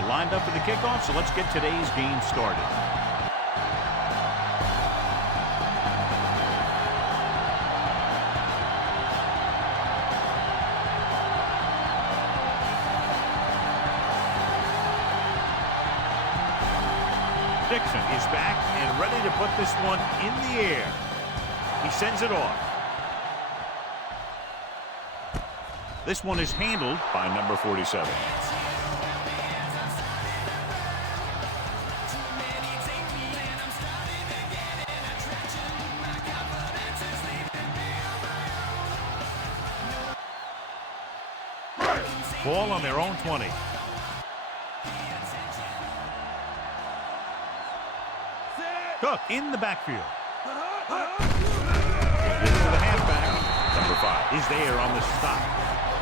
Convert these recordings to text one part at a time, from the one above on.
They're lined up for the kickoff, so let's get today's game started. Dixon is back and ready to put this one in the air. He sends it off. This one is handled by number 47. Ball on their own 20. Cook in the backfield. Into the halfback. Number 5 is there on the stop.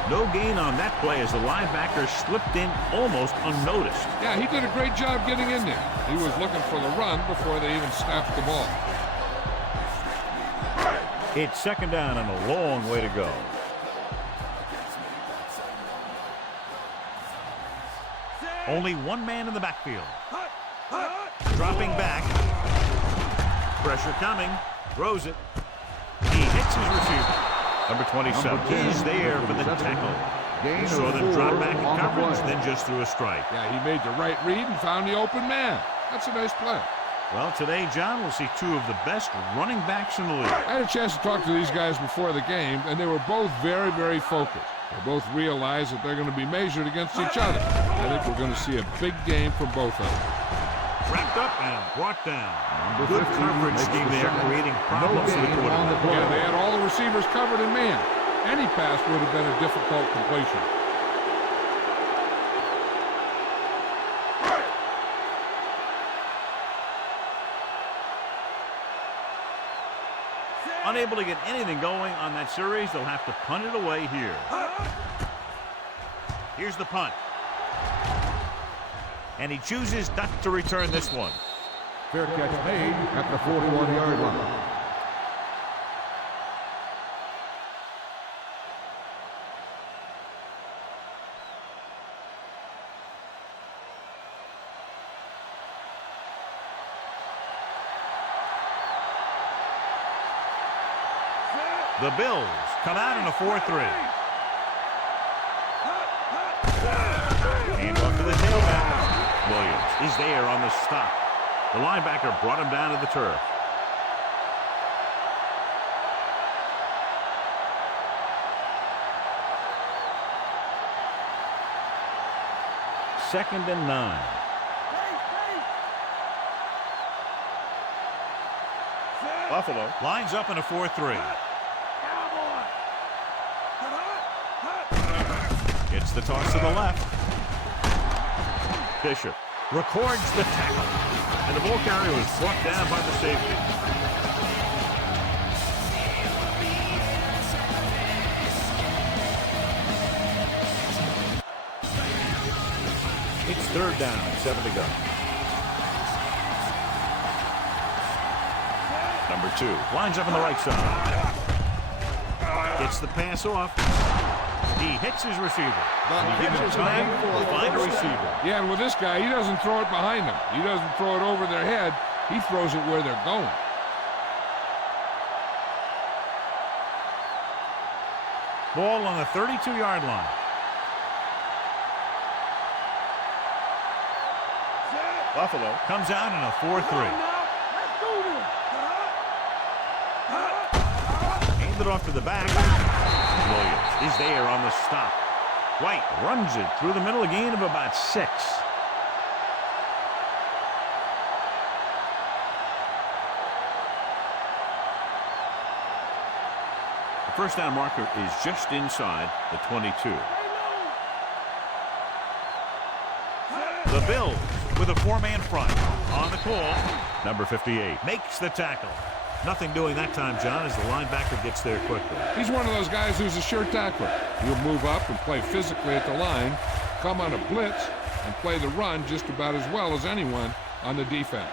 No gain on that play as the linebacker slipped in almost unnoticed. Yeah, he did a great job getting in there. He was looking for the run before they even snapped the ball. It's second down and a long way to go. Only one man in the backfield. Dropping back. Pressure coming. Throws it. He hits his receiver. Number 27 is there for the tackle. Saw them drop back in coverage, then just threw a strike. Yeah, he made the right read and found the open man. That's a nice play. Well, today, John, we'll see two of the best running backs in the league. I had a chance to talk to these guys before the game, and they were both very, very focused. They both realize that they're going to be measured against each other. I think we're going to see a big game from both of them. Wrapped up and brought down. Good coverage scheme there, creating problems for the quarterback. Yeah, they had all the receivers covered in man. Any pass would have been a difficult completion. Unable to get anything going on that series, they'll have to punt it away here. Here's the punt. And he chooses not to return this one. Fair catch made at the 41-yard line. The Bills come out in a 4-3. And off to the tailback. Williams is there on the stop. The linebacker brought him down to the turf. Second and 9. Buffalo lines up in a 4-3. It's the toss to the left. Bishop records the tackle. And the ball carrier was brought down by the safety. It's third down and 7 to go. Number 2 lines up on the right side. Gets the pass off. He hits his receiver. And he gives him time to find a receiver. Yeah, and with this guy, he doesn't throw it behind them. He doesn't throw it over their head. He throws it where they're going. Ball on the 32-yard line. Buffalo comes out in a 4-3. Hand it off to the back. Williams is there on the stop. White runs it through the middle, a gain of about 6. The first down marker is just inside the 22. The Bills with a 4-man front on the call. Number 58 makes the tackle. Nothing doing that time, John, as the linebacker gets there quickly. He's one of those guys who's a sure tackler. He'll move up and play physically at the line, come on a blitz, and play the run just about as well as anyone on the defense.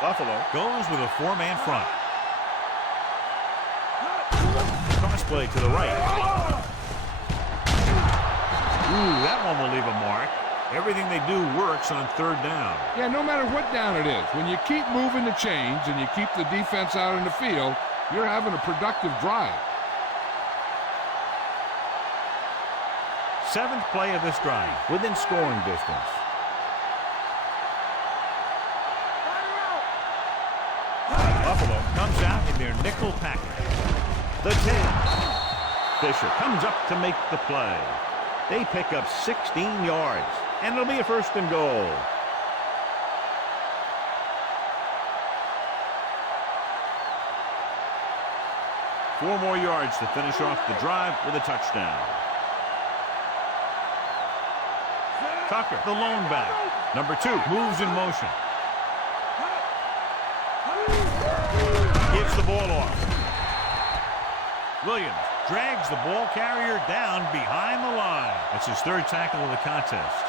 Buffalo goes with a 4-man front. Cross play to the right. Ooh, that one will leave a mark. Everything they do works on third down. Yeah, no matter what down it is, when you keep moving the chains and you keep the defense out in the field, you're having a productive drive. 7th play of this drive, within scoring distance. Buffalo comes out in their nickel package. The 10. Fisher comes up to make the play. They pick up 16 yards, and it'll be a 1st and goal. Four more yards to finish off the drive with a touchdown. Tucker, the lone back. Number 2 moves in motion. Gives the ball off. Williams drags the ball carrier down behind the line. That's his 3rd tackle of the contest.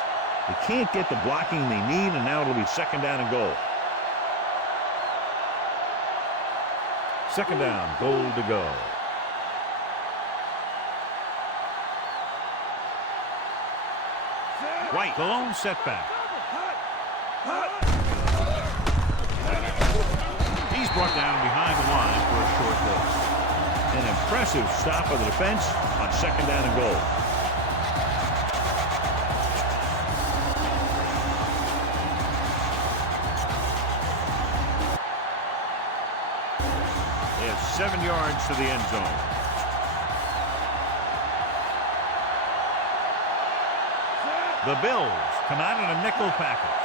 They can't get the blocking they need, and now it'll be 2nd down and goal. 2nd down, goal to go. White, the lone setback. He's brought down behind the line for a short loss. An impressive stop of the defense on 2nd down and goal. They have 7 yards to the end zone. The Bills come out in a nickel package.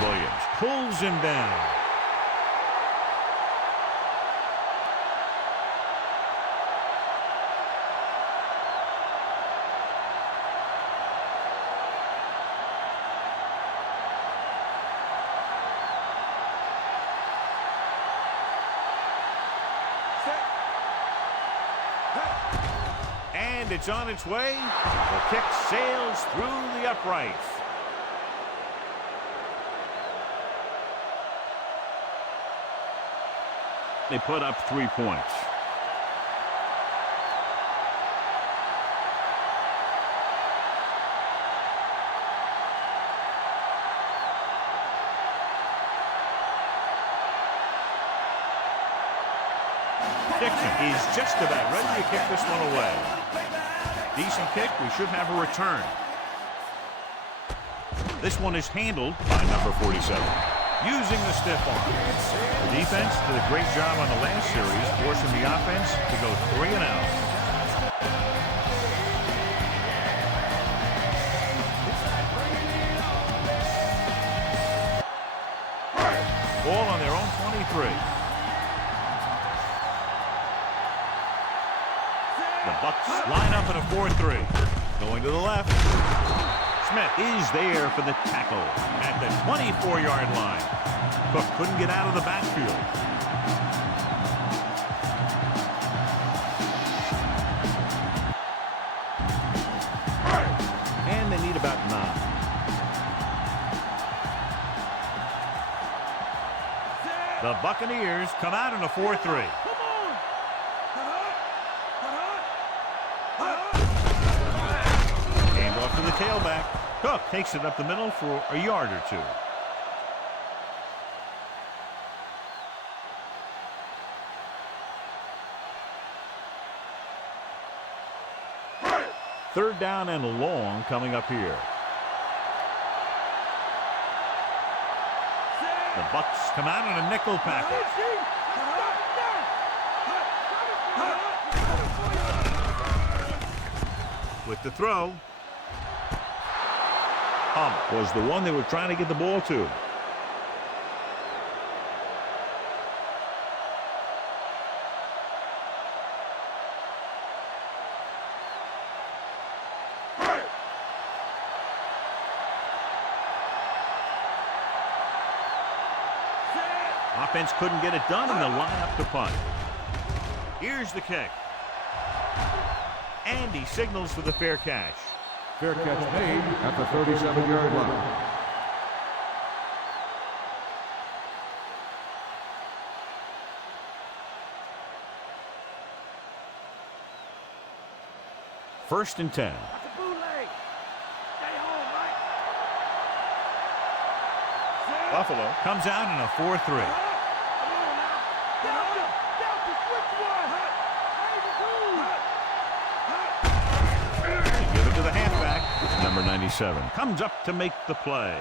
Williams pulls him down. And it's on its way. The kick sails through the uprights. They put up 3 points. Dixon is just about ready to kick this one away. Decent kick. We should have a return. This one is handled by number 47. Using the stiff arm. The defense did a great job on the last series, forcing the offense to go 3 and out. Ball on their own 23. The Bucs line up in a 4-3. Going to the left. Smith is there for the tackle at the 24-yard line. Cook couldn't get out of the backfield. And they need about 9. The Buccaneers come out in a 4-3. Hand off to the tailback. Cook takes it up the middle for a yard or 2. Third down and long coming up here. The Bucs come out in a nickel package. With the throw. Hump was the one they were trying to get the ball to. Offense couldn't get it done, and they'll line up to punt. Here's the kick. And he signals for the fair catch. Fair catch made at the 37-yard line. First and 10. Buffalo comes out in a 4-3. Give it to the halfback. Number 97 comes up to make the play.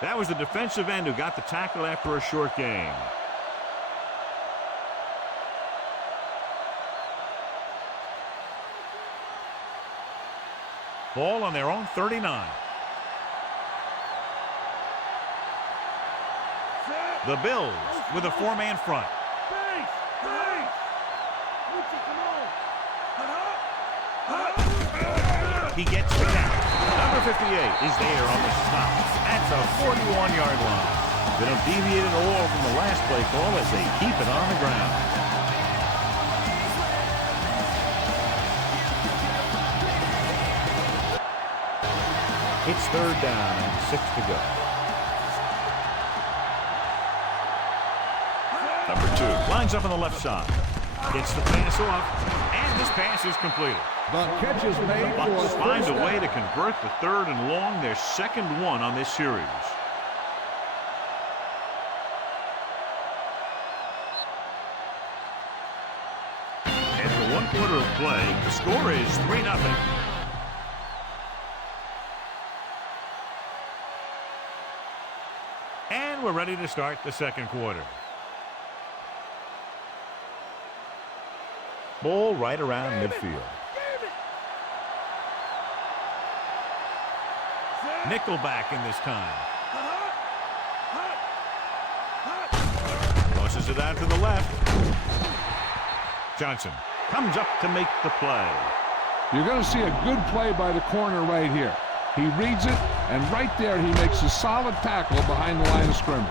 That was the defensive end who got the tackle after a short gain. Ball on their own 39. The Bills with a 4-man front. He gets the catch. Number 58 is there on the stop. That's a 41-yard line. They don't deviate at all from the last play call as they keep it on the ground. It's third down and 6 to go. Number 2 lines up on the left side. Gets the pass off, and this pass is completed. The catch is made The Bucs for find a first way down. to convert the third and long, their second one on this series. After 1 quarter of play, the score is 3-0. And we're ready to start the second quarter. Ball right around midfield. Nickelback in this time. Tosses it out to the left. Johnson comes up to make the play. You're going to see a good play by the corner right here. He reads it, and right there he makes a solid tackle behind the line of scrimmage.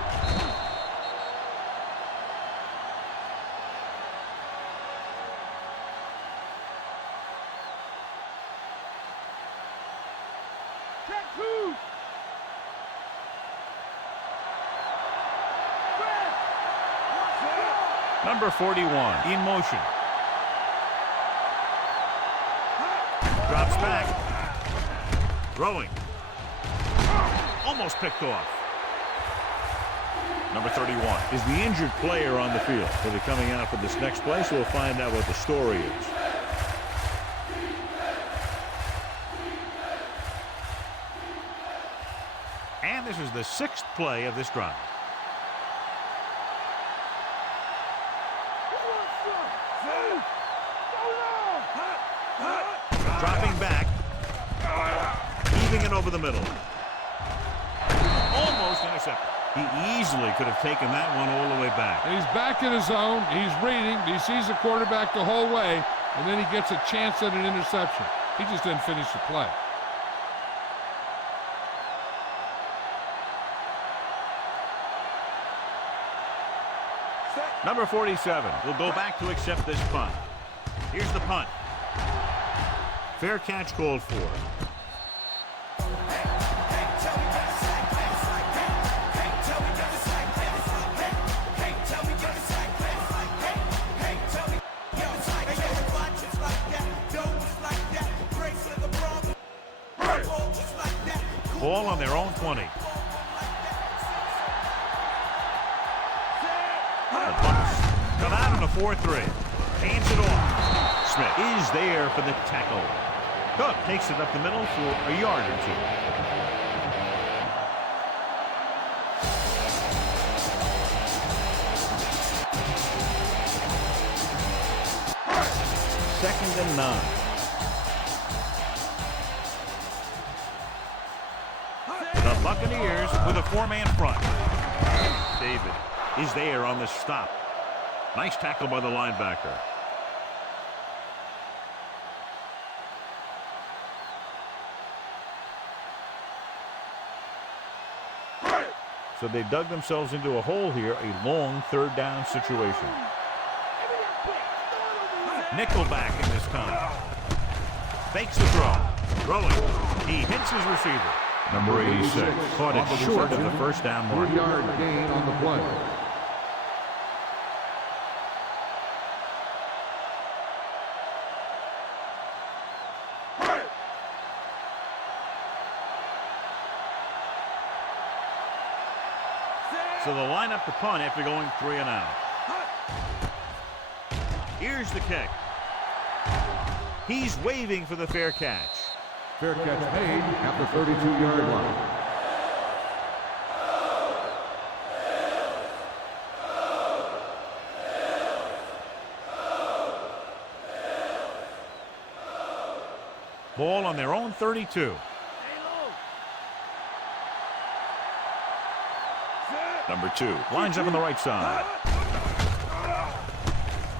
Number 41 in motion. Drops back. Throwing. Almost picked off. Number 31 is the injured player on the field. He'll be coming out for this next play, so we'll find out what the story is. And this is the 6th play of this drive. Dropping back. Heaving it over the middle. Almost intercepted. He easily could have taken that one all the way back. He's back in his zone. He's reading. He sees the quarterback the whole way, and then he gets a chance at an interception. He just didn't finish the play. Number 47 will go back to accept this punt. Here's the punt. Fair catch called for. Ball on their own 20. The Bucs come out in a 4-3. Hands it off. Smith is there for the tackle. Cook takes it up the middle for a yard or two. Second and 9. The Buccaneers with a 4-man front. David is there on the stop. Nice tackle by the linebacker. So they dug themselves into a hole here, a long third down situation. Nickelback in this time. Fakes the throw. Throwing. He hits his receiver. Number 86 caught it short of the first down mark. 3-yard gain on the play. So they'll line up the punt after going 3 and out. Here's the kick. He's waving for the fair catch. Fair catch made at the 32-yard line. Ball on their own 32. Number 2 lines up on the right side.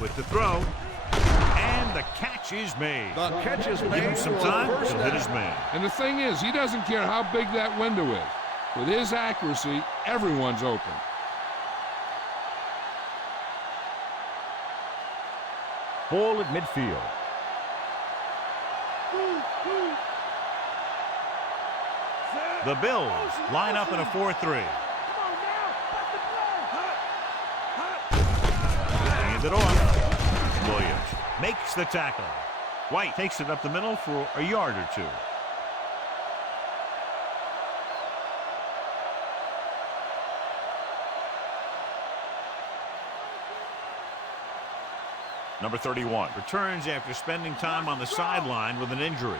With the throw. And the catch is made. The catch is Give made him some for time, the first he'll hit down. his man. And the thing is, he doesn't care how big that window is. With his accuracy, everyone's open. Ball at midfield. The Bills line up in a 4-3. Hand it off. Williams makes the tackle. White takes it up the middle for a yard or 2. Number 31 returns after spending time on the sideline with an injury.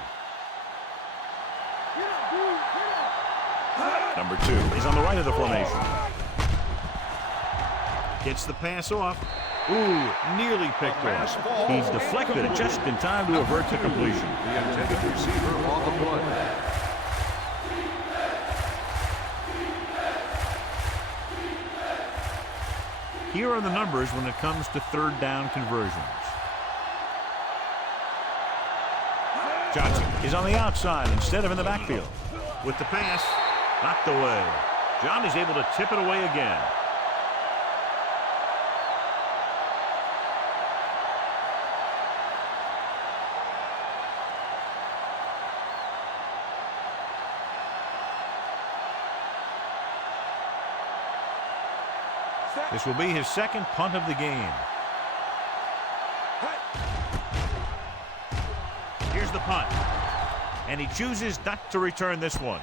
Number 2 is on the right of the formation. Gets the pass off. Ooh, nearly picked off. He's deflected it just in time to avert the completion. The intended receiver on the play. Here are the numbers when it comes to third down conversions. Johnson is on the outside instead of in the backfield. With the pass, knocked away. John is able to tip it away again. This will be his second punt of the game. Here's the punt. And he chooses not to return this one.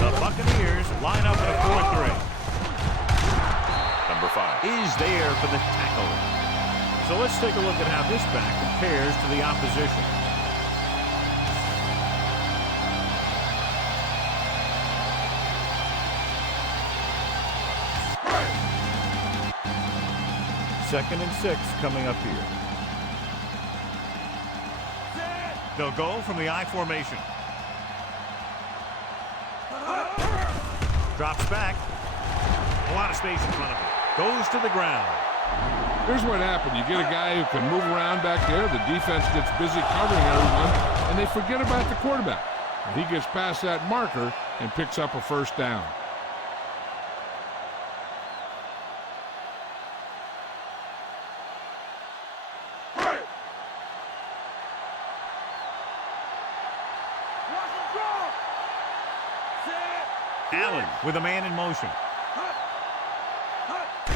The Buccaneers line up in a 4-3. Number 5 is there for the tackle. So let's take a look at how this back compares to the opposition. Second and 6 coming up here. They'll go from the I formation. Drops back. A lot of space in front of him. Goes to the ground. Here's what happened. You get a guy who can move around back there. The defense gets busy covering everyone, and they forget about the quarterback. And he gets past that marker and picks up a first down. Allen with a man in motion.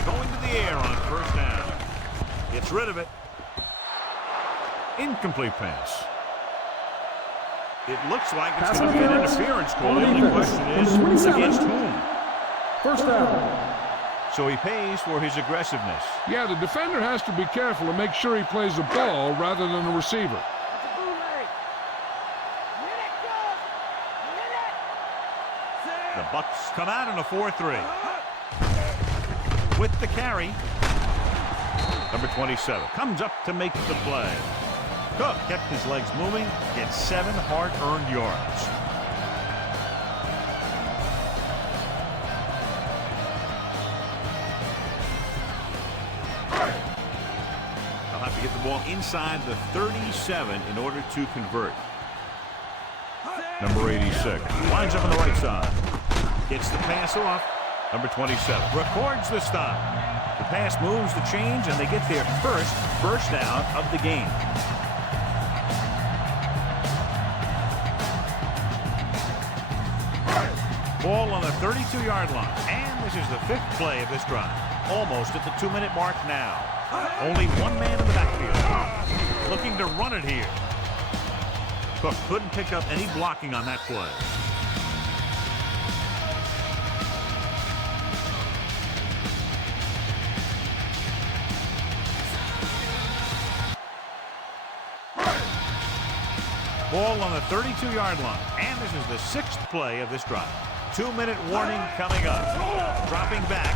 Going to the air on first down. Gets rid of it. Incomplete pass. It looks like it's going to be an interference call. The only question is against whom? First down. So he pays for his aggressiveness. Yeah, the defender has to be careful to make sure he plays the ball rather than the receiver. The Bucs come out in a 4-3. With the carry. Number 27 comes up to make the play. Cook kept his legs moving, gets 7 hard-earned yards. They'll have to get the ball inside the 37 in order to convert. Number 86 lines up on the right side. Gets the pass off. Number 27 records the stop. The pass moves the chains, and they get their first down of the game. Ball on the 32-yard line. And this is the 5th play of this drive. Almost at the 2-minute mark now. Only one man in the backfield. Looking to run it here. Cook couldn't pick up any blocking on that play. Ball on the 32-yard line. And this is the 6th play of this drive. 2-minute warning coming up. Dropping back.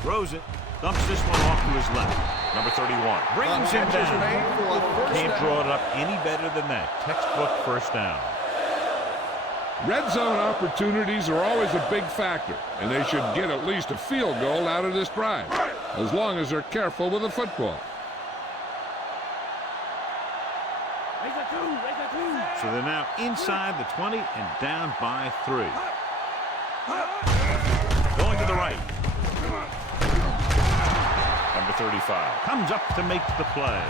Throws it. Dumps this one off to his left. Number 31. Brings him down. Can't draw it up any better than that. Textbook first down. Red zone opportunities are always a big factor, and they should get at least a field goal out of this drive, as long as they're careful with the football. So they're now inside the 20 and down by 3. Going to the right. Number 35 comes up to make the play.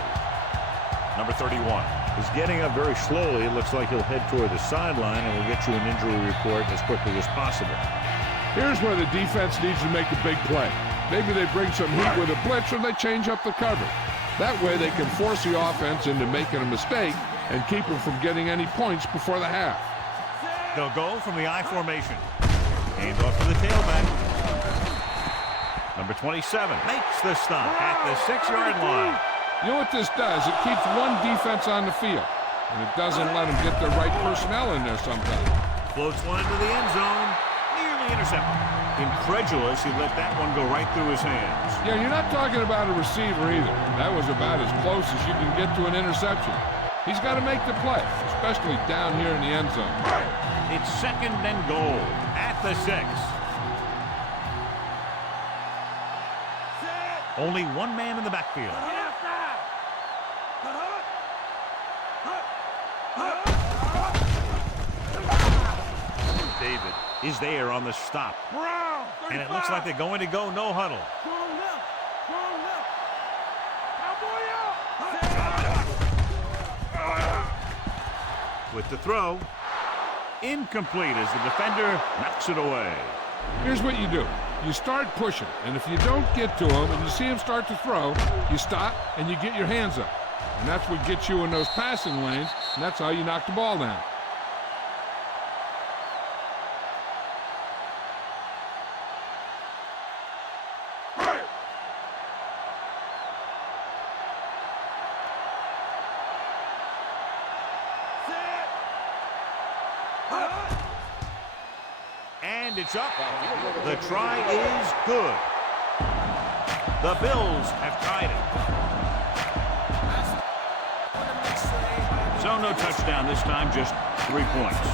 Number 31 is getting up very slowly. It looks like he'll head toward the sideline, and we'll get you an injury report as quickly as possible. Here's where the defense needs to make a big play. Maybe they bring some heat with a blitz, or they change up the cover. That way they can force the offense into making a mistake and keep them from getting any points before the half. They'll go from the I formation. Hands off to the tailback. Number 27 makes the stop at the 6-yard line. You know what this does? It keeps one defense on the field, and it doesn't let them get the right personnel in there sometimes. Floats one into the end zone. Nearly intercepted. Incredulous, he let that one go right through his hands. Yeah, you're not talking about a receiver either. That was about as close as you can get to an interception. He's got to make the play, especially down here in the end zone. It's 2nd and goal at the 6. Only one man in the backfield. David is there on the stop. And it looks like they're going to go no huddle. With the throw, incomplete as the defender knocks it away. Here's what you do. You start pushing, and if you don't get to him and you see him start to throw, you stop and you get your hands up. And that's what gets you in those passing lanes, and that's how you knock the ball down. And it's up. The try is good. The Bills have tied it. So no touchdown this time, just 3 points.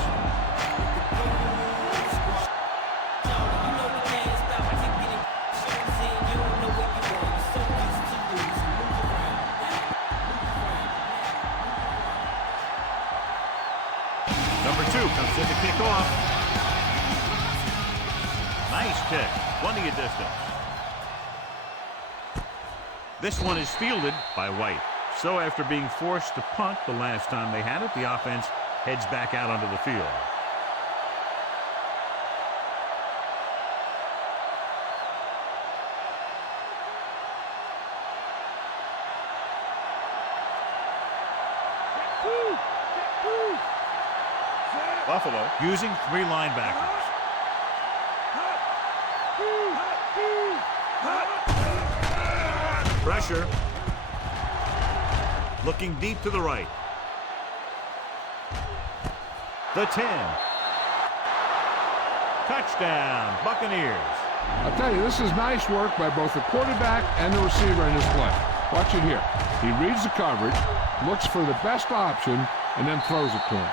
Number 2 comes in to kick off. Nice kick, plenty of distance. This one is fielded by White. So after being forced to punt the last time they had it, the offense heads back out onto the field. Buffalo using 3 linebackers. Pressure. Looking deep to the right. The 10. Touchdown, Buccaneers. I'll tell you, this is nice work by both the quarterback and the receiver in this play. Watch it here. He reads the coverage, looks for the best option, and then throws it to him.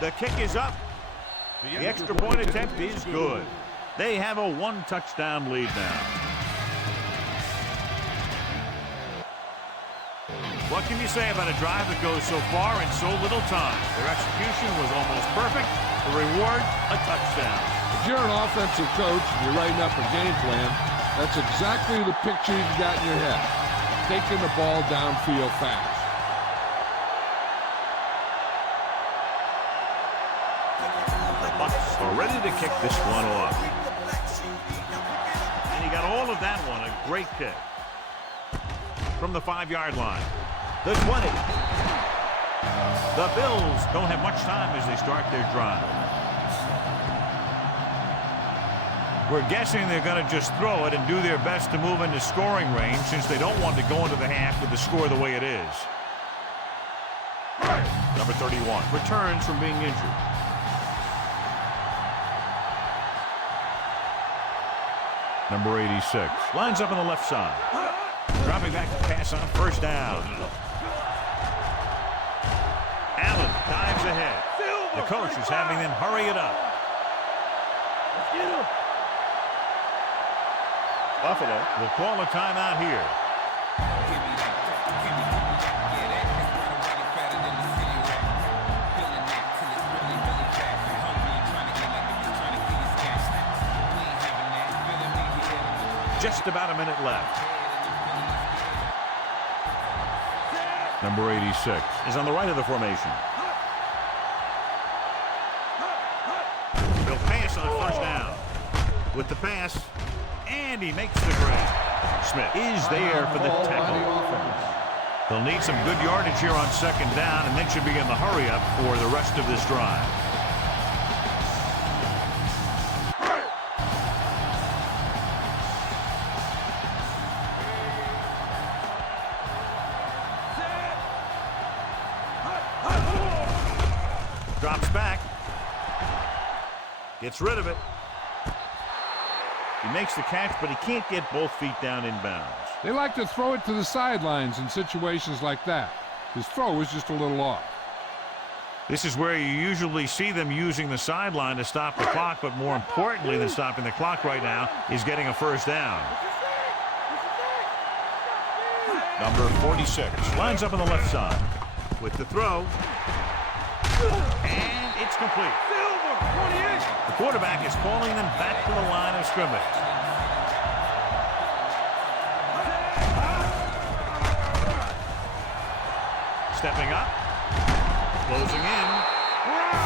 The kick is up. The extra point attempt is good. They have a one-touchdown lead now. What can you say about a drive that goes so far in so little time? Their execution was almost perfect. The reward, a touchdown. If you're an offensive coach and you're writing up a game plan, that's exactly the picture you've got in your head. Taking the ball downfield fast. The Bucks are ready to kick this one off. And he got all of that one. A great kick. From the 5-yard line. The 20. The Bills don't have much time as they start their drive. We're guessing they're going to just throw it and do their best to move into scoring range since they don't want to go into the half with the score the way it is. Number 31 returns from being injured. Number 86 lines up on the left side. Dropping back to pass on first down. Allen dives ahead. The coach is having them hurry it up. Buffalo will call a timeout here. Just about a minute left. Number 86 is on the right of the formation. He'll pass on first down. With the pass, and he makes the grab. Smith is there for the tackle. They'll need some good yardage here on second down, and then should be in the hurry up for the rest of this drive. Drops back. Gets rid of it. He makes the catch, but he can't get both feet down in bounds. They like to throw it to the sidelines in situations like that. His throw is just a little off. This is where you usually see them using the sideline to stop the clock, but more importantly than stopping the clock right now is getting a first down. Number 46 lines up on the left side with the throw. And it's complete. The quarterback is calling them back to the line of scrimmage. Stepping up. Closing in.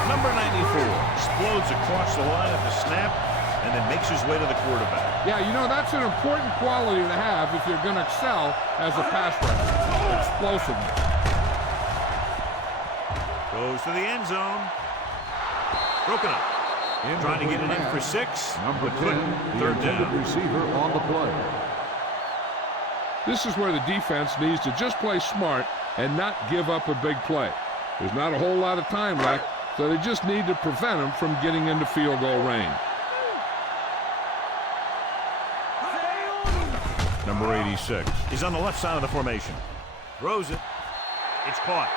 Number 94 explodes across the line at the snap and then makes his way to the quarterback. Yeah, you know, that's an important quality to have if you're going to excel as a pass rusher. Explosiveness. Goes to the end zone. Broken up. Trying to get it in for 6. Number 10, the third intended down. receiver on the play. This is where the defense needs to just play smart and not give up a big play. There's not a whole lot of time left, so they just need to prevent them from getting into field goal range. Number 86 is on the left side of the formation. Throws it. It's caught.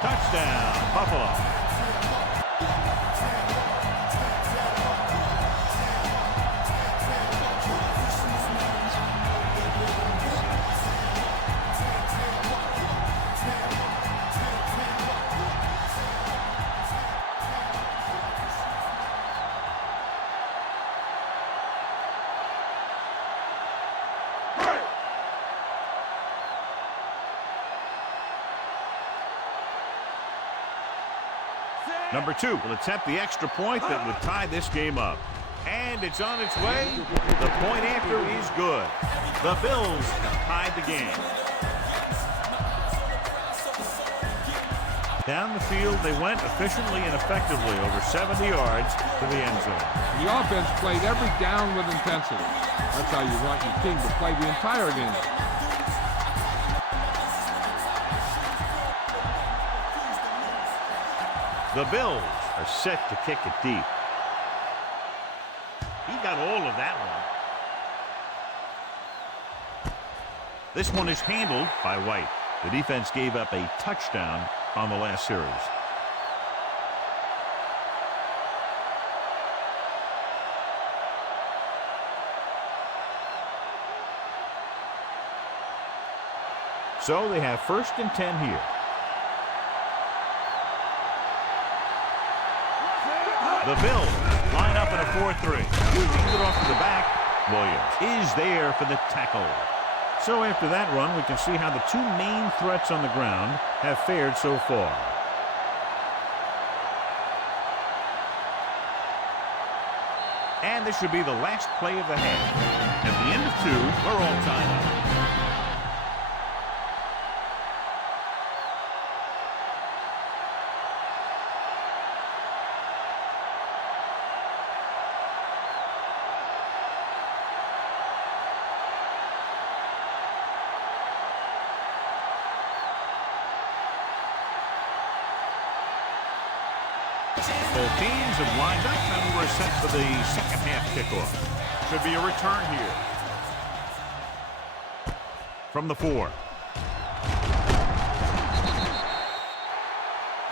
Touchdown, Buffalo. Number 2 will attempt the extra point that would tie this game up. And it's on its way. The point after is good. The Bills have tied the game. Down the field they went efficiently and effectively over 70 yards to the end zone. The offense played every down with intensity. That's how you want your team to play the entire game. The Bills are set to kick it deep. He got all of that one. This one is handled by White. The defense gave up a touchdown on the last series. So they have 1st and 10 here. The Bills line up in a 4-3. Moving it off to the back. Williams is there for the tackle. So after that run, we can see how the two main threats on the ground have fared so far. And this should be the last play of the half. At the end of 2, we're all tied up. Both teams have lined up, and we're set for the second half kickoff. Should be a return here. From the 4.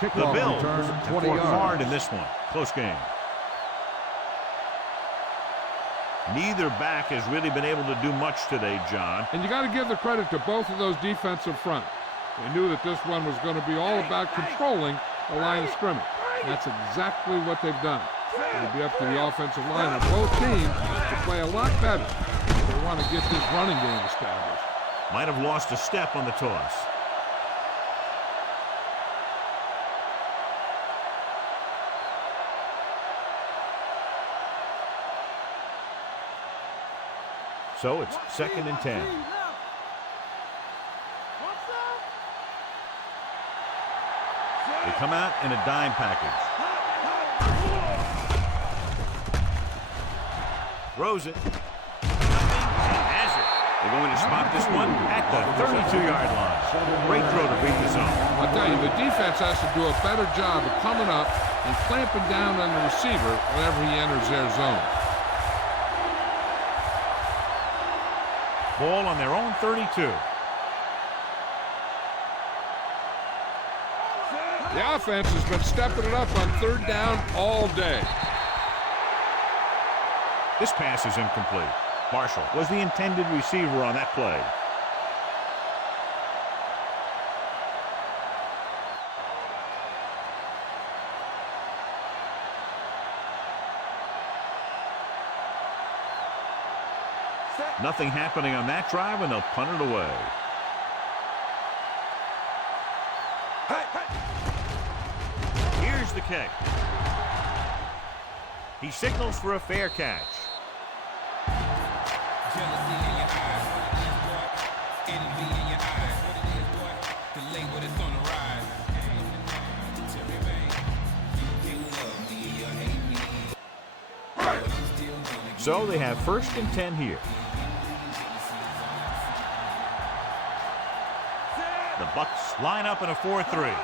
The Bills have worked hard in this one. Close game. Neither back has really been able to do much today, John. And you got to give the credit to both of those defensive fronts. They knew that this one was going to be all about controlling the line of scrimmage. That's exactly what they've done. It'll be up to the offensive line of both teams to play a lot better if they want to get this running game established. Might have lost a step on the toss. So it's 2nd and 10. They come out in a dime package. Throws it. And has it. They're going to spot this one at the 32-yard line. Great throw to beat the zone. I'll tell you, the defense has to do a better job of coming up and clamping down on the receiver whenever he enters their zone. Ball on their own 32. The offense has been stepping it up on 3rd down all day. This pass is incomplete. Marshall was the intended receiver on that play. Nothing happening on that drive, and they'll punt it away. Here's the kick. He signals for a fair catch. So they have 1st and 10 here. The Bucks line up in a 4-3.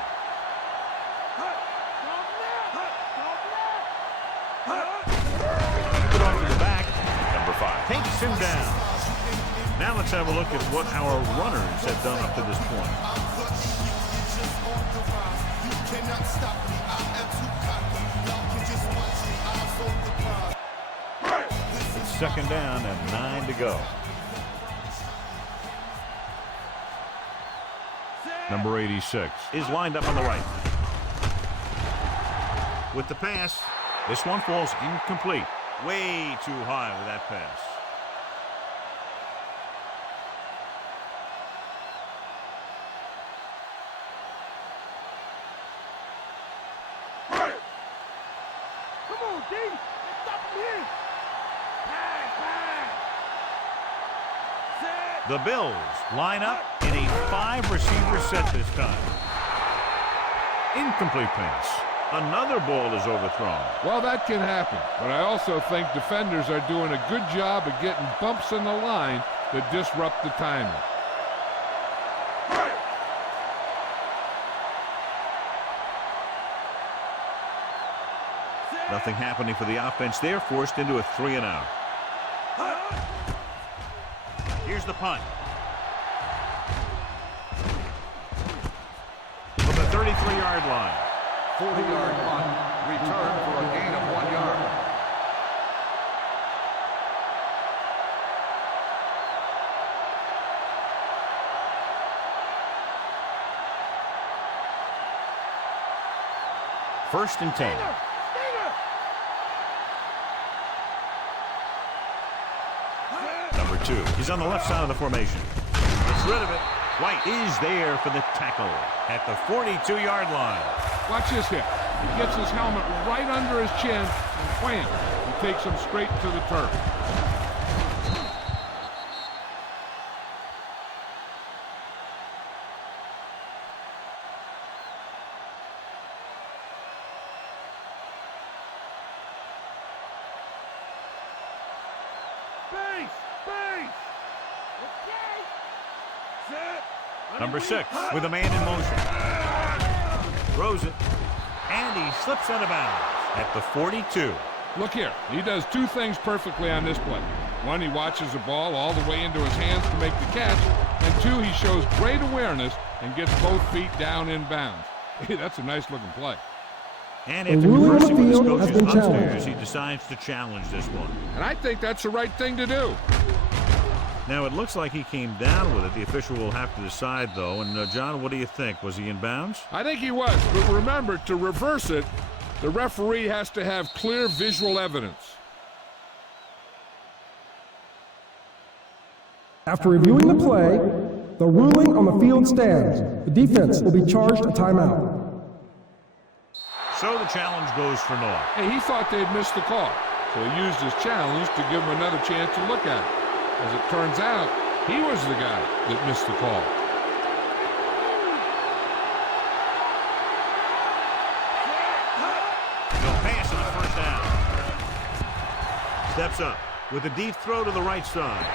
Put on to the back. Number 5 takes him down. Now let's have a look at what our runners have done up to this point. It's 2nd down and 9 to go. Number 86 is lined up on the right. With the pass, this one falls incomplete. Way too high with that pass. Come on, D. Stop him. The Bills line up in a 5-receiver set this time. Incomplete pass. Another ball is overthrown. Well, that can happen, but I also think defenders are doing a good job of getting bumps in the line that disrupt the timing. Nothing happening for the offense there, forced into a 3-and-out. Here's the punt. From the 33-yard line. 40-yard punt. Return for a gain of 1 yard. First and 10. Number 2. He's on the left side of the formation. Gets rid of it. White is there for the tackle at the 42-yard line. Watch this hit. He gets his helmet right under his chin, and wham, he takes him straight to the turf. Number 6 with a man in motion. Throws it, and he slips out of bounds at the 42. Look here. He does 2 things perfectly on this play. 1, he watches the ball all the way into his hands to make the catch. And 2, he shows great awareness and gets both feet down in bounds. Hey, that's a nice-looking play. And after conversing with his coaches upstairs, he decides to challenge this one. And I think that's the right thing to do. Now, it looks like he came down with it. The official will have to decide, though. And, John, what do you think? Was he in bounds? I think he was. But remember, to reverse it, the referee has to have clear visual evidence. After reviewing the play, the ruling on the field stands. The defense will be charged a timeout. So the challenge goes for naught. Hey, he thought they'd missed the call, so he used his challenge to give him another chance to look at it. As it turns out, he was the guy that missed the call. He'll pass on first down. Steps up with a deep throw to the right side.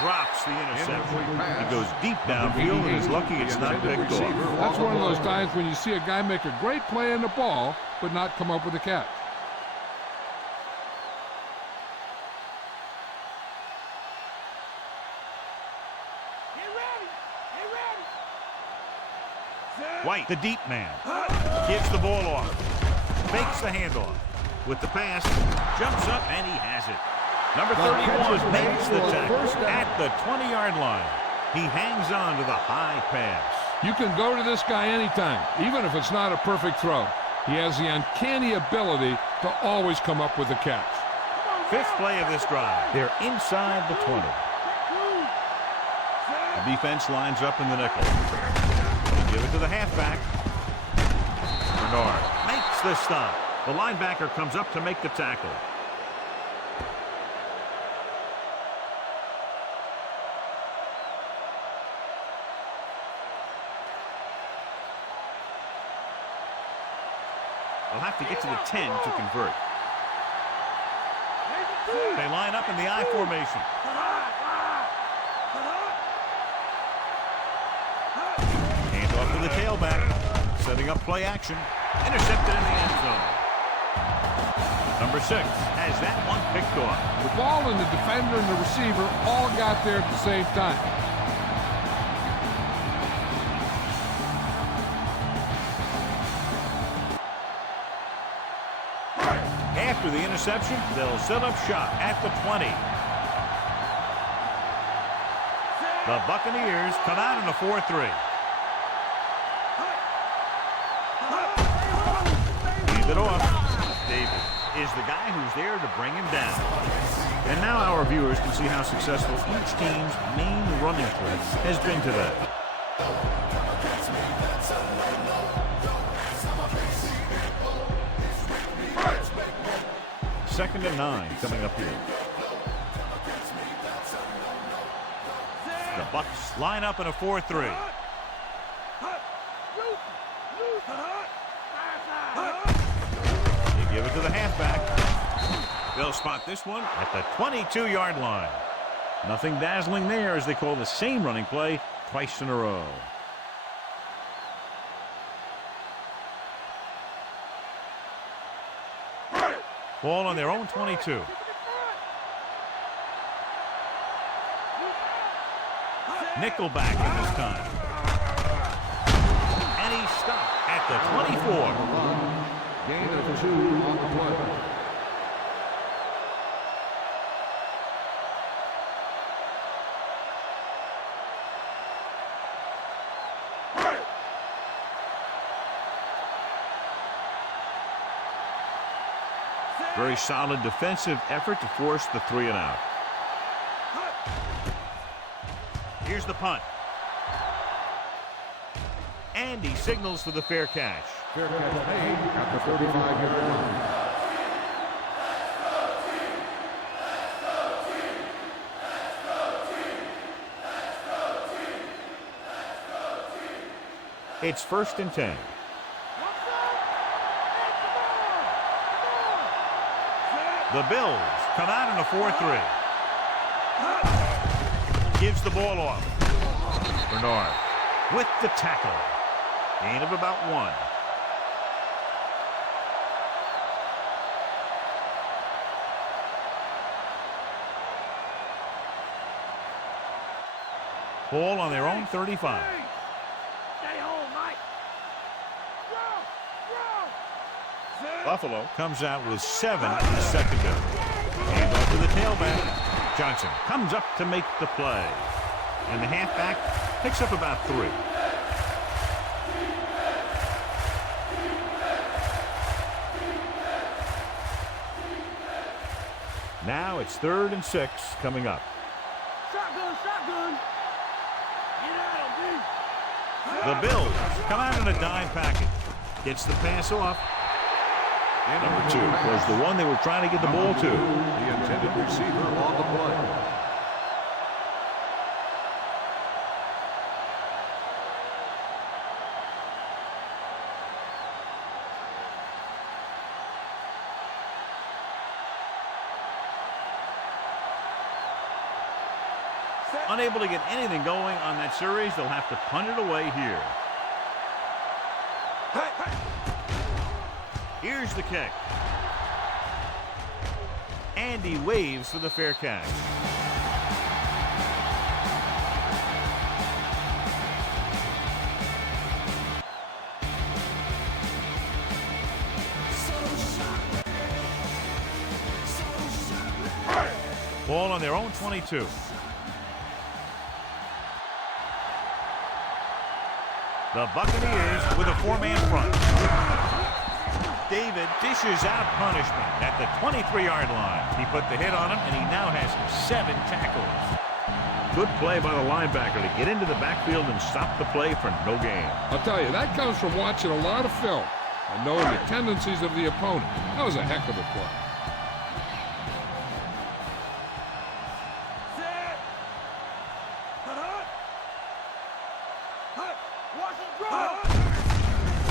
Drops the interception. He goes deep downfield and is lucky it's not picked off. That's one of those times when you see a guy make a great play on the ball, but not come up with a catch. White, the deep man, gives the ball off, fakes the handoff. With the pass, jumps up, and he has it. Number 31 makes the tackle at the 20-yard line. He hangs on to the high pass. You can go to this guy anytime, even if it's not a perfect throw. He has the uncanny ability to always come up with a catch. 5th play of this drive. They're inside the 20. The defense lines up in the nickel. Give it to the halfback. Bernard makes the stop. The linebacker comes up to make the tackle. They'll have to get to the 10 to convert. They line up in the I formation. Handoff to the tailback. Setting up play action. Intercepted in the end zone. Number 6 has that one picked off. The ball and the defender and the receiver all got there at the same time. After the interception, they'll set up shop at the 20. The Buccaneers come out in a 4-3. Leave it off. David is the guy who's there to bring him down. And now our viewers can see how successful each team's main running threat has been today. 2nd and 9 coming up here. The Bucs line up in a 4-3. They give it to the halfback. They'll spot this one at the 22-yard line. Nothing dazzling there as they call the same running play twice in a row. Ball on their own 22. Nickelback in this time. And And he's stopped at the 24. Gain of 2 on the play. Very solid defensive effort to force the 3 and out. Here's the punt. And he signals for the fair catch. Fair catch made at the 35-yard line. It's 1st and 10. The Bills come out in a 4-3. Gives the ball off. Bernard with the tackle. Gain of about 1. Ball on their own 35. Stay home, Mike. Buffalo comes out with 7 in the secondary. And off to the tailback. Johnson comes up to make the play. And the halfback picks up about 3. Now it's 3rd and 6 coming up. Shotgun, shotgun. Get out of me. The Bills come out in a dime package. Gets the pass off. And number 2 was the one they were trying to get the ball to. The intended receiver on the play. Unable to get anything going on that series, they'll have to punt it away here. Here's the kick. And he waves for the fair catch. Ball on their own 22. The Buccaneers with a 4-man front. David dishes out punishment at the 23-yard line. He put the hit on him, and he now has 7 tackles. Good play by the linebacker to get into the backfield and stop the play for no gain. I'll tell you, that comes from watching a lot of film and knowing the tendencies of the opponent. That was a heck of a play.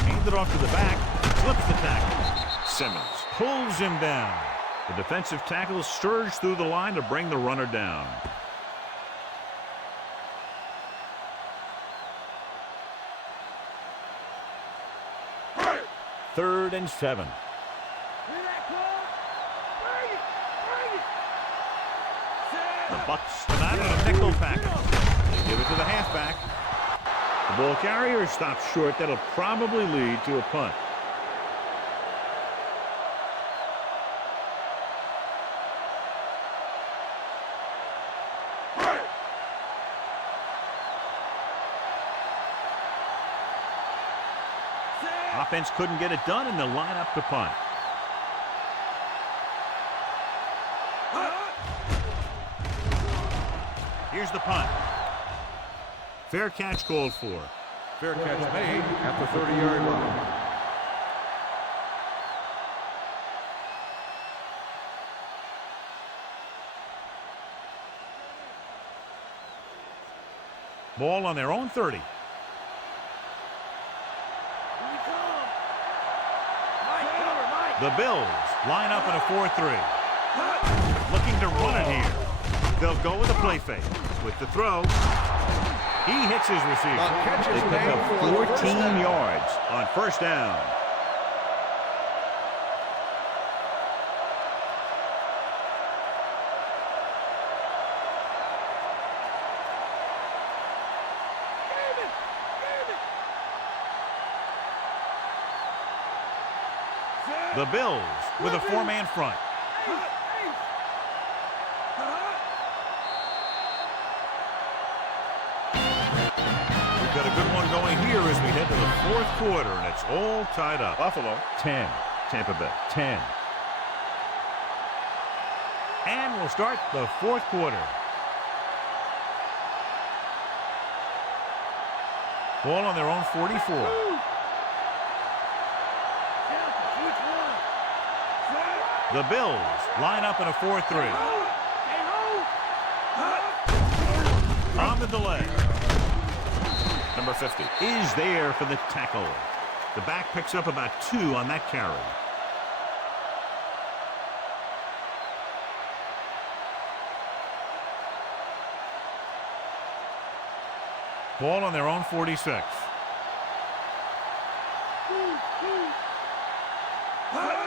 Handed off to the back, flips the tackle. Simmons pulls him down. The defensive tackle surged through the line to bring the runner down. Third and 7. The Bucs come out in a nickel package. They give it to the halfback. The ball carrier stops short. That'll probably lead to a punt. Offense couldn't get it done, and they'll line up to punt. Here's the punt. Fair catch called for. Fair catch made at the 30-yard line. Ball on their own 30. The Bills line up in a 4-3. Looking to run it here. They'll go with a play fake. With the throw, he hits his receiver. They pick up 14 yards on first down. The Bills with a 4-man front. We've got a good one going here as we head to the 4th quarter, and it's all tied up. Buffalo 10, Tampa Bay 10. And we'll start the 4th quarter. Ball on their own 44. The Bills line up in a 4-3. On the delay. Number 50 is there for the tackle. The back picks up about 2 on that carry. Ball on their own 46.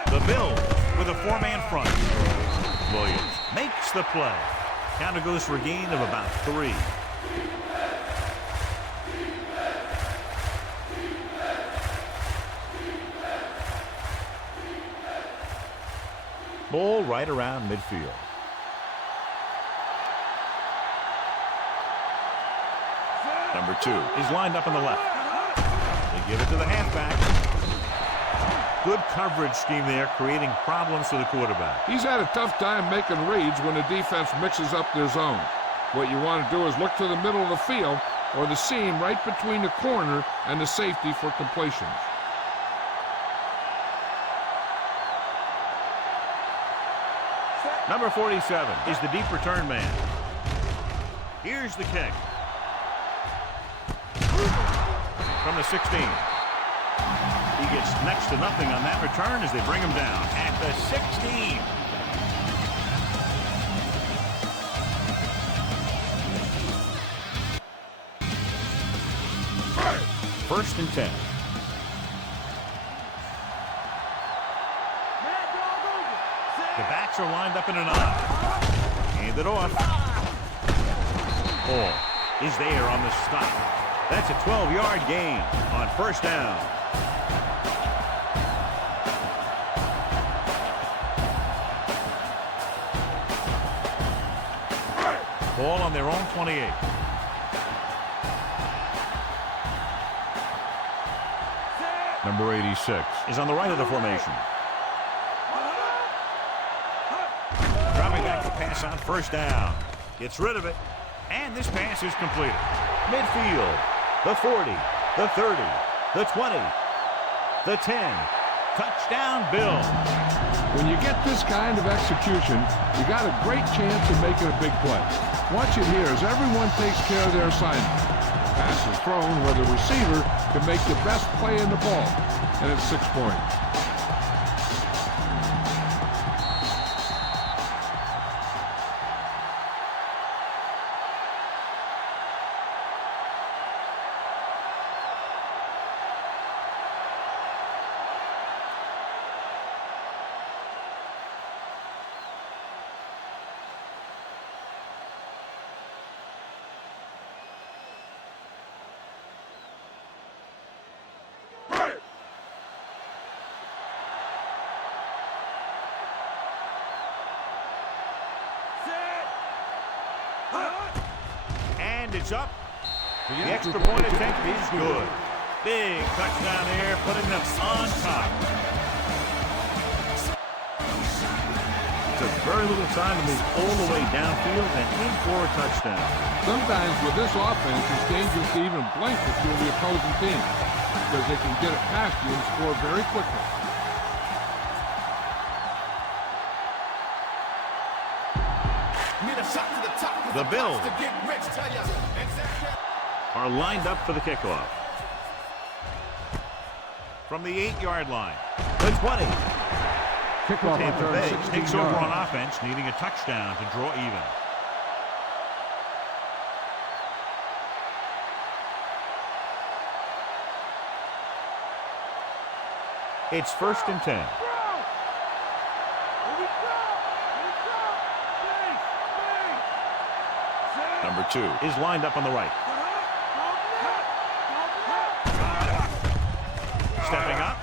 The Bills with a 4-man front. Williams makes the play. Counter goes for a gain of about 3. Ball right around midfield. Number 2 is lined up on the left. They give it to the halfback. Good coverage scheme there, creating problems for the quarterback. He's had a tough time making reads when the defense mixes up their zone. What you want to do is look to the middle of the field or the seam right between the corner and the safety for completions. Number 47 is the deep return man. Here's the kick. From the 16. He gets next to nothing on that return as they bring him down at the 16. First and 10. The backs are lined up in an eye. Hand it off. Ball is there on the stop. That's a 12-yard gain on first down. Ball on their own 28. Number 86 is on the right of the formation. Dropping back to pass on first down. Gets rid of it. And this pass is completed. Midfield. The 40. The 30. The 20. The 10. Touchdown, Bills. When you get this kind of execution, you got a great chance of making a big play. Watch it here as everyone takes care of their assignment. Pass is thrown where the receiver can make the best play in the ball, and it's 6 points. It's up. The extra point attempt is good. Big touchdown here, putting them on top. Took very little time to move all the way downfield and in for a touchdown. Sometimes with this offense, it's dangerous to even blink if you're the opposing team because they can get it past you and score very quickly. The Bills are lined up for the kickoff. From the 8-yard line. The 20. Kickoff Tampa return Bay 16 takes over yards. on offense, needing a touchdown to draw even. It's first and 10. Number 2 is lined up on the right. Stepping up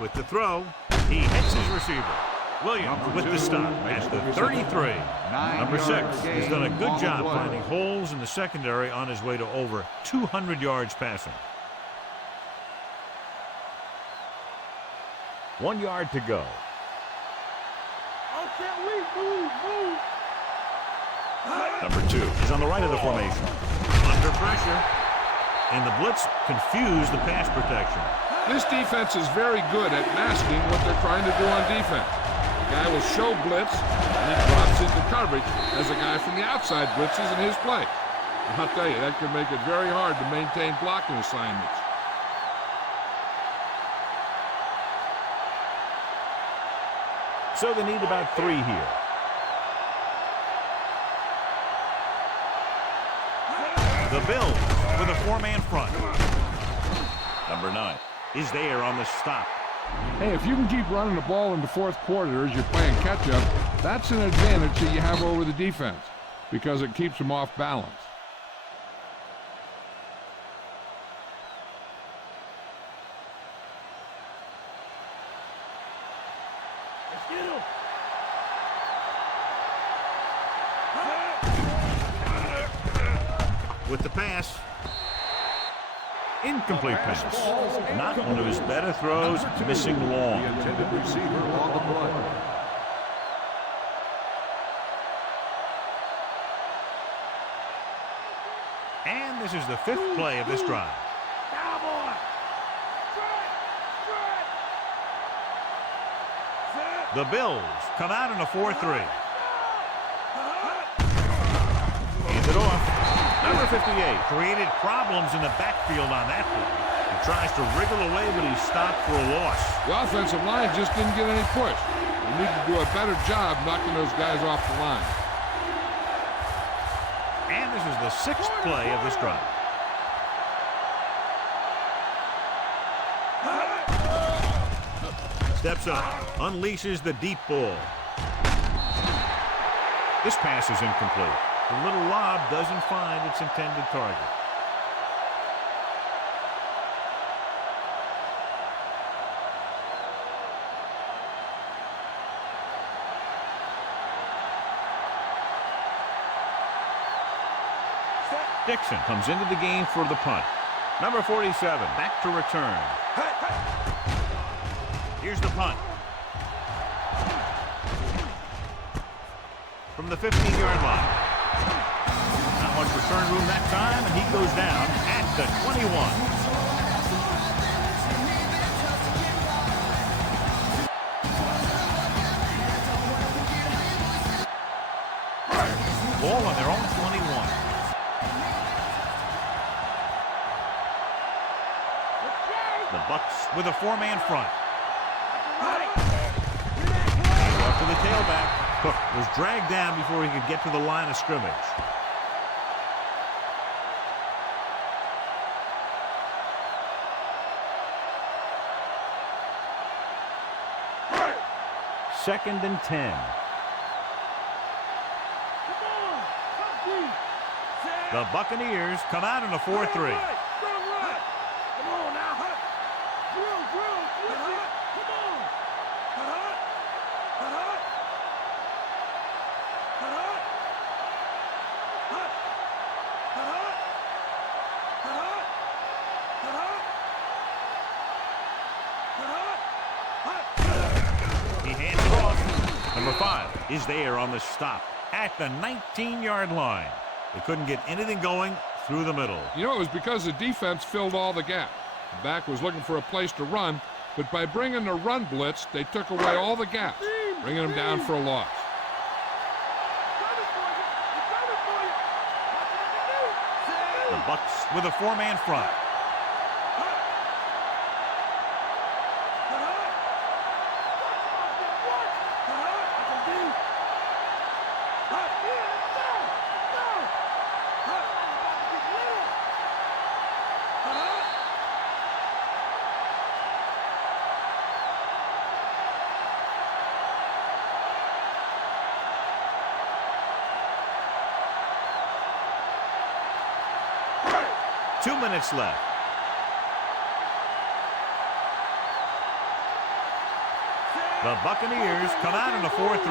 with the throw. He hits his receiver. Williams with the stop at the 33. Number 6 has done a good job finding holes in the secondary on his way to over 200 yards passing. 1 yard to go. Number 2 is on the right of the formation. Under pressure. And the blitz confused the pass protection. This defense is very good at masking what they're trying to do on defense. The guy will show blitz, and he drops into coverage as the guy from the outside blitzes in his play. And I'll tell you, that can make it very hard to maintain blocking assignments. So they need about 3 here. The Bills with a 4-man front. Number 9 is there on the stop. Hey, if you can keep running the ball in the fourth quarter as you're playing catch-up, that's an advantage that you have over the defense because it keeps them off balance. With the pass. Incomplete pass. Not one of his better throws, missing long. The intended receiver on the play. And this is the 5th play of this drive. The Bills come out in a 4-3. Hands it off. Number 58 created problems in the backfield on that play. He tries to wriggle away, but he's stopped for a loss. The offensive line just didn't get any push. They need to do a better job knocking those guys off the line. And this is the 6th play of this drive. Steps up, unleashes the deep ball. This pass is incomplete. The little lob doesn't find its intended target. Dixon comes into the game for the punt. Number 47 back to return. Here's the punt. From the 15-yard line. Not much return room that time, and he goes down at the 21. Ball on their own 21. The Bucks with a 4-man front. Off to the tailback. Cook was dragged down before he could get to the line of scrimmage. Second and 10. The Buccaneers come out in a 4-3. He hands it off. Number 5 is there on the stop at the 19-yard line. They couldn't get anything going through the middle. You know, it was because the defense filled all the gaps. The back was looking for a place to run, but by bringing the run blitz, they took away all the gaps, bringing them down for a loss. The Bucks with a 4-man front. Two minutes left. The Buccaneers come out in a 4-3.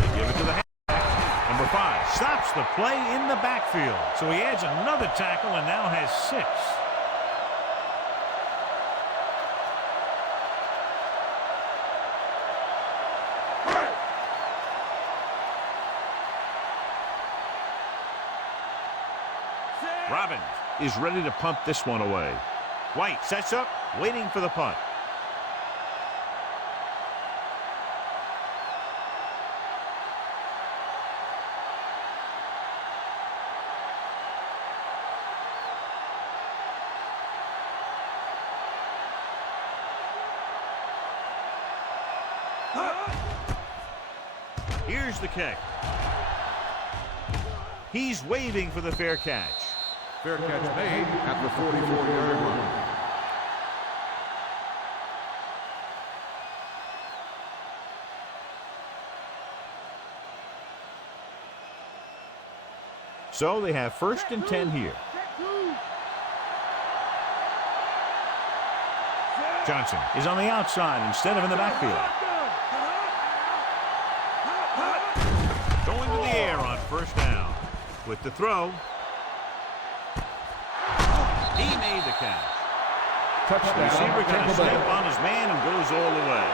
They give it to the halfback. Number 5 stops the play in the backfield. So he adds another tackle and now has 6. Robbins is ready to punt this one away. White sets up, waiting for the punt. Here's the kick. He's waving for the fair catch. Fair catch made at the 44-yard line. So they have 1st and 10 here. Johnson is on the outside instead of in the backfield. Going to the air on 1st down. With the throw. He made the catch. Touchdown. The receiver can Tampa step Bay. on his man and goes all the way.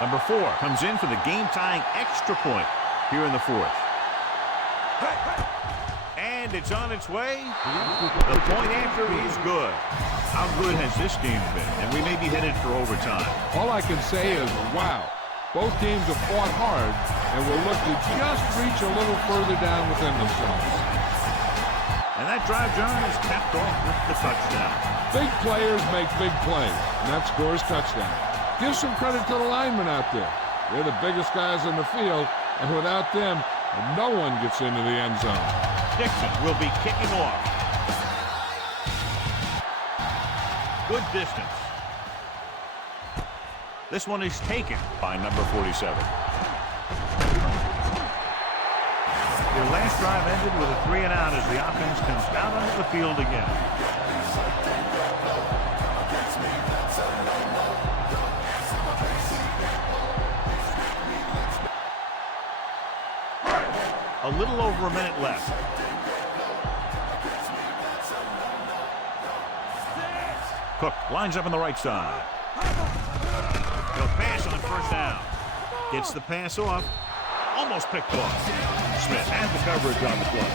Number 4 comes in for the game-tying extra point here in the 4th. And it's on its way. The point after is good. How good has this game been? And we may be headed for overtime. All I can say is, wow. Both teams have fought hard and will look to just reach a little further down within themselves. And that drive, John, is capped off with the touchdown. Big players make big plays, and that scores touchdown. Give some credit to the linemen out there. They're the biggest guys in the field, and without them, no one gets into the end zone. Dixon will be kicking off. Good distance. This one is taken by number 47. Their last drive ended with a 3-and-out as the offense comes out onto the field again. A little over a minute left. Cook lines up on the right side. He'll pass on 1st down. Gets the pass off. Almost picked off. Smith has the coverage on the play.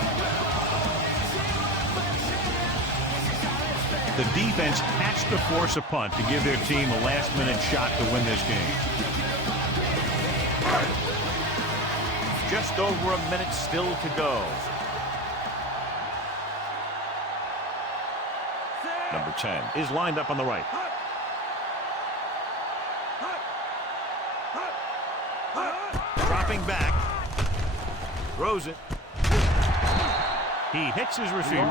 The defense has to force a punt to give their team a last-minute shot to win this game. Just over a minute still to go. Number 10 is lined up on the right. Dropping back. Throws it. He hits his receiver.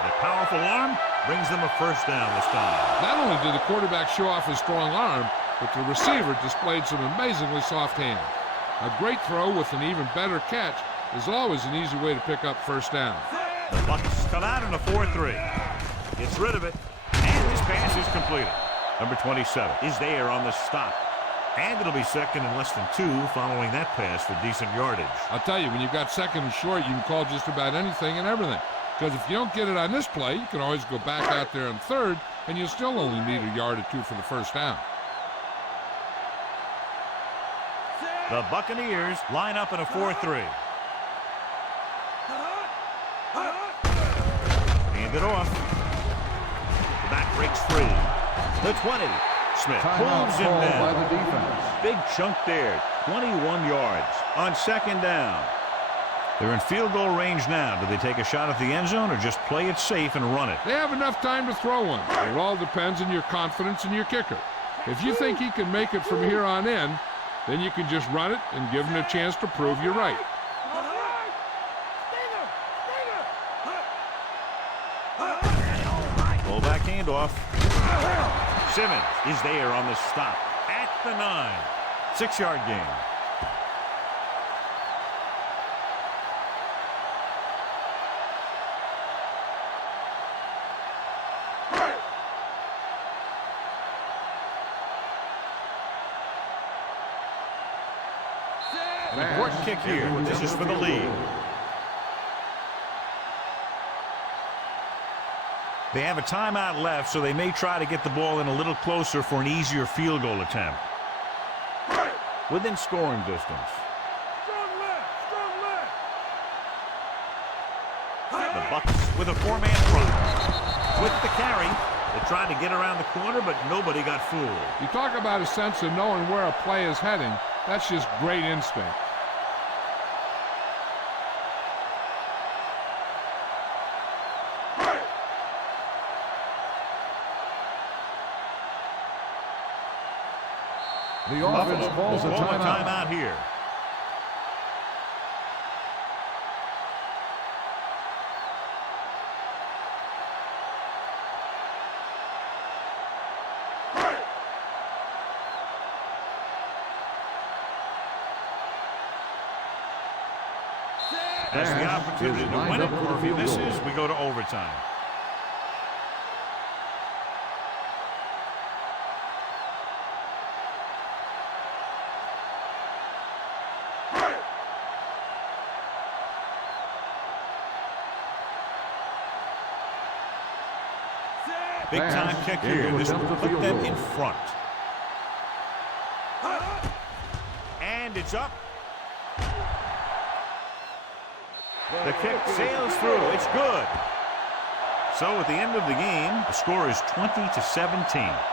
A powerful arm brings them a 1st down this time. Not only did the quarterback show off his strong arm, but the receiver displayed some amazingly soft hands. A great throw with an even better catch is always an easy way to pick up 1st down. The Bucs come out in a 4-3. Gets rid of it, and his pass is completed. Number 27 is there on the stop. And it'll be 2nd and less than 2 following that pass for decent yardage. I'll tell you, when you've got 2nd and short, you can call just about anything and everything. Because if you don't get it on this play, you can always go back out there on 3rd, and you'll still only need a yard or 2 for the 1st down. The Buccaneers line up in a 4-3. Hand it off. The back breaks free. The 20. Smith pulls him by down. the defense. Big chunk there. 21 yards on 2nd down. They're in field goal range now. Do they take a shot at the end zone or just play it safe and run it? They have enough time to throw one. It all depends on your confidence in your kicker. If you think he can make it from here on in, then you can just run it and give him a chance to prove you're right. Fullback handoff. Simmons is there on the stop at the 9. 6-yard gain. An important kick here. This is for the lead. They have a timeout left, so they may try to get the ball in a little closer for an easier field goal attempt. Within scoring distance. The Bucks with a 4-man front. With the carry, they tried to get around the corner, but nobody got fooled. You talk about a sense of knowing where a play is heading. That's just great instinct. The offense calls a timeout. Timeout here. That's the opportunity to win it. If he misses, we go to overtime. Big time kick here. This will put them in front. And it's up. The kick sails through. It's good. So at the end of the game, the score is 20-17.